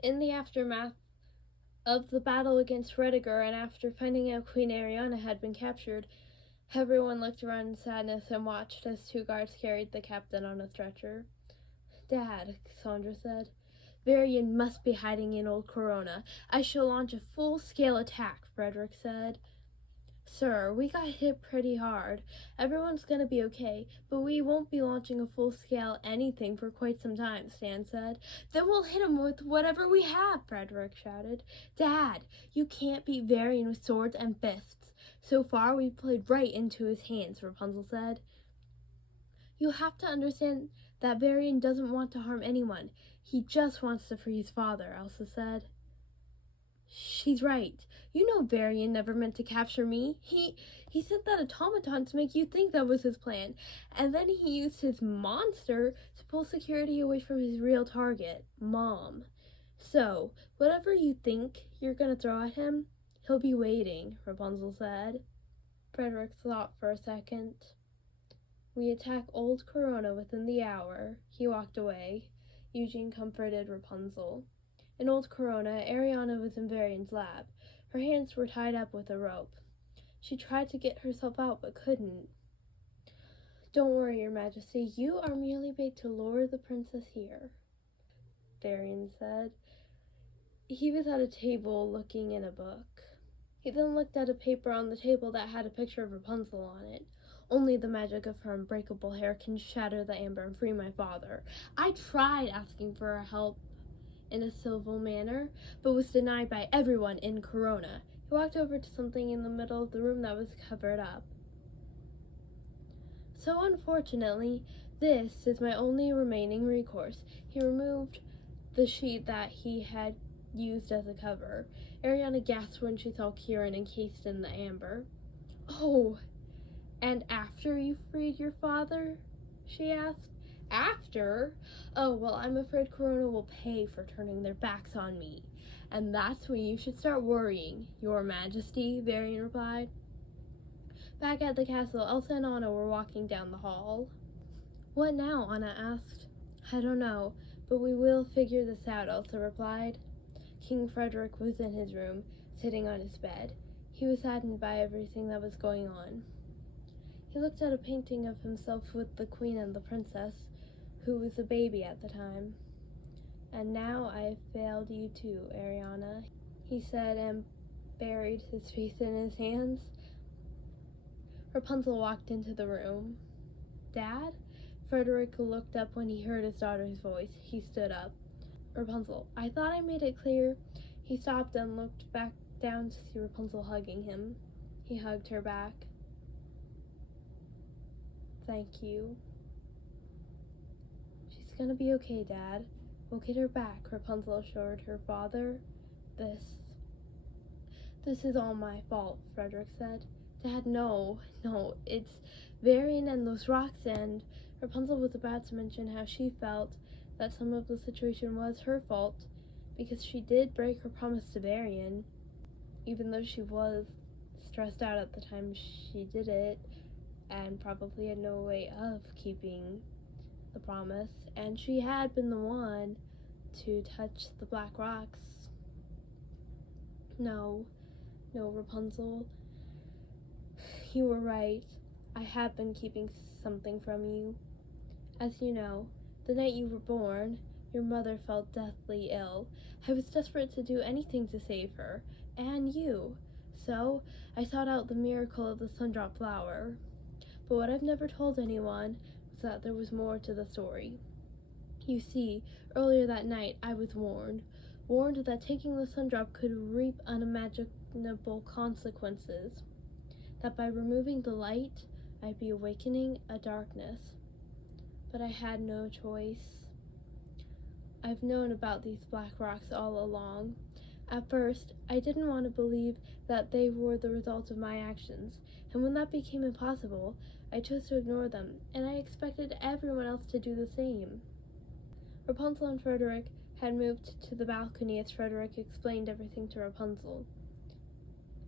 In the aftermath of the battle against Fredrick, and after finding out Queen Ariana had been captured, everyone looked around in sadness and watched as 2 guards carried the captain on a stretcher. Dad, Cassandra said, Varian must be hiding in Old Corona. I shall launch a full-scale attack, Fredrick said. Sir, we got hit pretty hard. Everyone's gonna be okay, but we won't be launching a full-scale anything for quite some time, Stan said. Then we'll hit him with whatever we have, Fredrick shouted. Dad, you can't beat Varian with swords and fists. So far, we've played right into his hands, Rapunzel said. You have to understand that Varian doesn't want to harm anyone. He just wants to free his father, Elsa said. She's right. You know Varian never meant to capture me. He sent that automaton to make you think that was his plan. And then he used his monster to pull security away from his real target, Mom. So, whatever you think you're gonna throw at him, he'll be waiting, Rapunzel said. Fredrick thought for a second. We attack Old Corona within the hour. He walked away. Eugene comforted Rapunzel. In Old Corona, Ariana was in Varian's lab. Her hands were tied up with a rope. She tried to get herself out, but couldn't. Don't worry, Your Majesty. You are merely bait to lure the princess here, Varian said. He was at a table looking in a book. He then looked at a paper on the table that had a picture of Rapunzel on it. Only the magic of her unbreakable hair can shatter the amber and free my father. I tried asking for her help in a civil manner, but was denied by everyone in Corona. He walked over to something in the middle of the room that was covered up. So unfortunately, this is my only remaining recourse. He removed the sheet that he had used as a cover. Ariana gasped when she saw Kieran encased in the amber. Oh, and after you freed your father? She asked. After? Oh, well, I'm afraid Corona will pay for turning their backs on me. And that's when you should start worrying, Your Majesty, Varian replied. Back at the castle, Elsa and Anna were walking down the hall. What now? Anna asked. I don't know, but we will figure this out, Elsa replied. King Fredrick was in his room, sitting on his bed. He was saddened by everything that was going on. He looked at a painting of himself with the queen and the princess, who was a baby at the time. And now I have failed you too, Ariana, he said, and buried his face in his hands. Rapunzel walked into the room. Dad? Fredrick looked up when he heard his daughter's voice. He stood up. Rapunzel, I thought I made it clear. He stopped and looked back down to see Rapunzel hugging him. He hugged her back. Thank you. She's gonna be okay, Dad. We'll get her back, Rapunzel assured her father. This is all my fault, Fredrick said. Dad, no, it's Varian and those rocks, and Rapunzel was about to mention how she felt that some of the situation was her fault, because she did break her promise to Varian, even though she was stressed out at the time she did it, and probably had no way of keeping the promise, and she had been the one to touch the black rocks. No, Rapunzel, you were right. I have been keeping something from you. As you know, the night you were born, your mother fell deathly ill. I was desperate to do anything to save her, and you. So, I sought out the miracle of the Sundrop flower. But what I've never told anyone was that there was more to the story. You see, earlier that night I was warned that taking the Sundrop could reap unimaginable consequences, that by removing the light, I'd be awakening a darkness. But I had no choice. I've known about these black rocks all along. At first, I didn't want to believe that they were the result of my actions, and when that became impossible, I chose to ignore them, and I expected everyone else to do the same. Rapunzel and Fredrick had moved to the balcony as Fredrick explained everything to Rapunzel.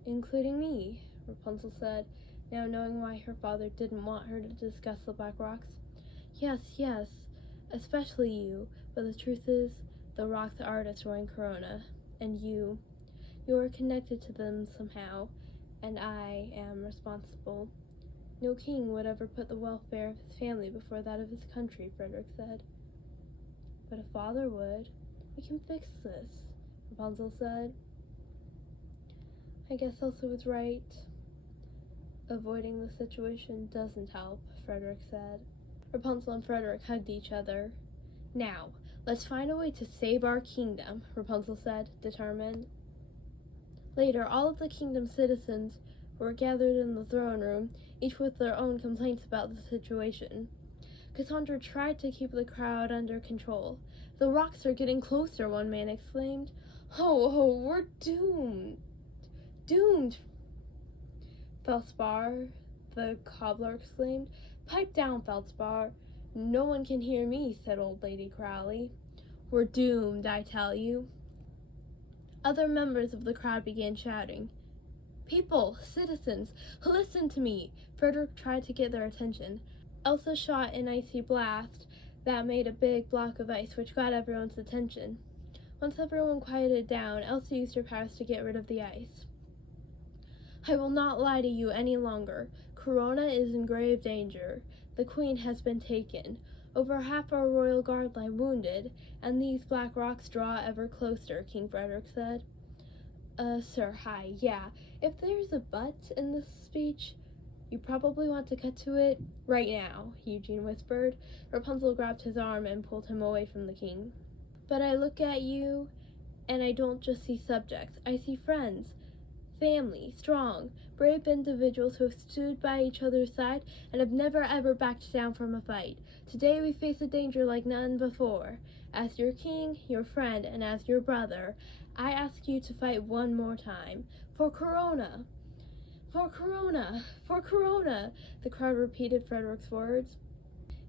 Including me, Rapunzel said, now knowing why her father didn't want her to discuss the black rocks. Yes, especially you, but the truth is, the rocks are destroying Corona, and you are connected to them somehow, and I am responsible. No king would ever put the welfare of his family before that of his country, Fredrick said. But a father would. We can fix this, Rapunzel said. I guess Elsa was right. Avoiding the situation doesn't help, Fredrick said. Rapunzel and Fredrick hugged each other. Now, let's find a way to save our kingdom, Rapunzel said, determined. Later, all of the kingdom's citizens were gathered in the throne room, each with their own complaints about the situation. Cassandra tried to keep the crowd under control. The rocks are getting closer, one man exclaimed. Oh, we're doomed. Doomed, Feldspar, the cobbler exclaimed. Pipe down, Feldspar. No one can hear me, said Old Lady Crowley. We're doomed, I tell you. Other members of the crowd began shouting. People, citizens, listen to me. Fredrick tried to get their attention. Elsa shot an icy blast that made a big block of ice, which got everyone's attention. Once everyone quieted down, Elsa used her powers to get rid of the ice. I will not lie to you any longer. Corona is in grave danger. The Queen has been taken. Over half our royal guard lie wounded, and these black rocks draw ever closer, King Fredrick said. Sir, hi, yeah. If there's a but in this speech, you probably want to cut to it right now, Eugene whispered. Rapunzel grabbed his arm and pulled him away from the king. But I look at you, and I don't just see subjects. I see friends, family, strong, brave individuals who have stood by each other's side and have never ever backed down from a fight. Today we face a danger like none before. As your king, your friend, and as your brother, I ask you to fight one more time. For Corona! For Corona! For Corona! The crowd repeated Fredrick's words.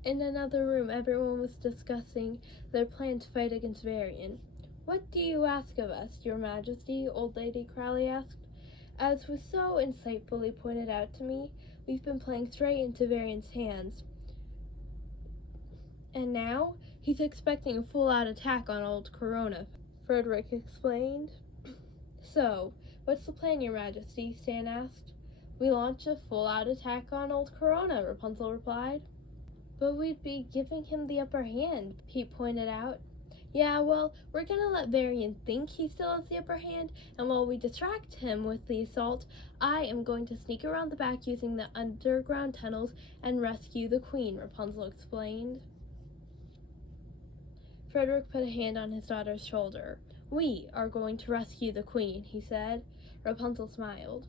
In another room, everyone was discussing their plan to fight against Varian. What do you ask of us, your majesty? Old Lady Crowley asked. As was so insightfully pointed out to me, we've been playing straight into Varian's hands. And now, he's expecting a full-out attack on old Corona, Fredrick explained. So, what's the plan, your majesty? Stan asked. We launch a full-out attack on old Corona, Rapunzel replied. But we'd be giving him the upper hand, Pete pointed out. Yeah, well, we're gonna let Varian think he still has the upper hand, and while we distract him with the assault, I am going to sneak around the back using the underground tunnels and rescue the Queen, Rapunzel explained. Fredrick put a hand on his daughter's shoulder. We are going to rescue the Queen, he said. Rapunzel smiled.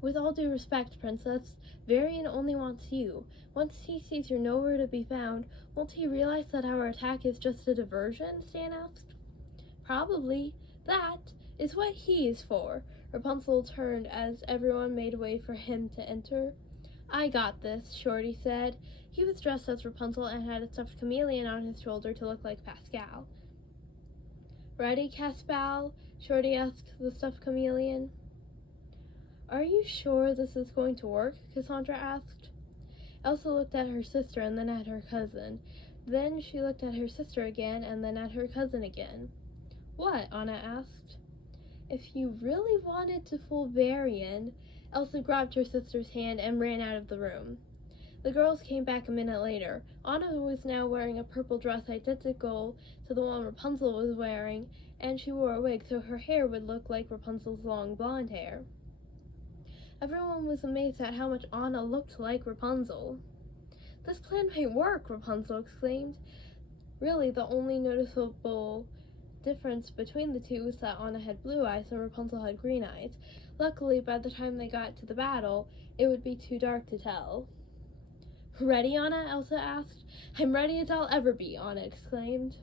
With all due respect, Princess, Varian only wants you. Once he sees you're nowhere to be found, won't he realize that our attack is just a diversion? Stan asked. Probably. That is what he is for. Rapunzel turned as everyone made way for him to enter. I got this, Shorty said. He was dressed as Rapunzel and had a stuffed chameleon on his shoulder to look like Pascal. Ready, Caspal? Shorty asked the stuffed chameleon. Are you sure this is going to work? Cassandra asked. Elsa looked at her sister and then at her cousin. Then she looked at her sister again and then at her cousin again. What? Anna asked. If you really wanted to fool Varian, Elsa grabbed her sister's hand and ran out of the room. The girls came back a minute later. Anna was now wearing a purple dress identical to the one Rapunzel was wearing, and she wore a wig so her hair would look like Rapunzel's long blonde hair. Everyone was amazed at how much Anna looked like Rapunzel. This plan might work, Rapunzel exclaimed. Really, the only noticeable difference between the two was that Anna had blue eyes and Rapunzel had green eyes. Luckily, by the time they got to the battle, it would be too dark to tell. Ready, Anna? Elsa asked. I'm ready as I'll ever be, Anna exclaimed.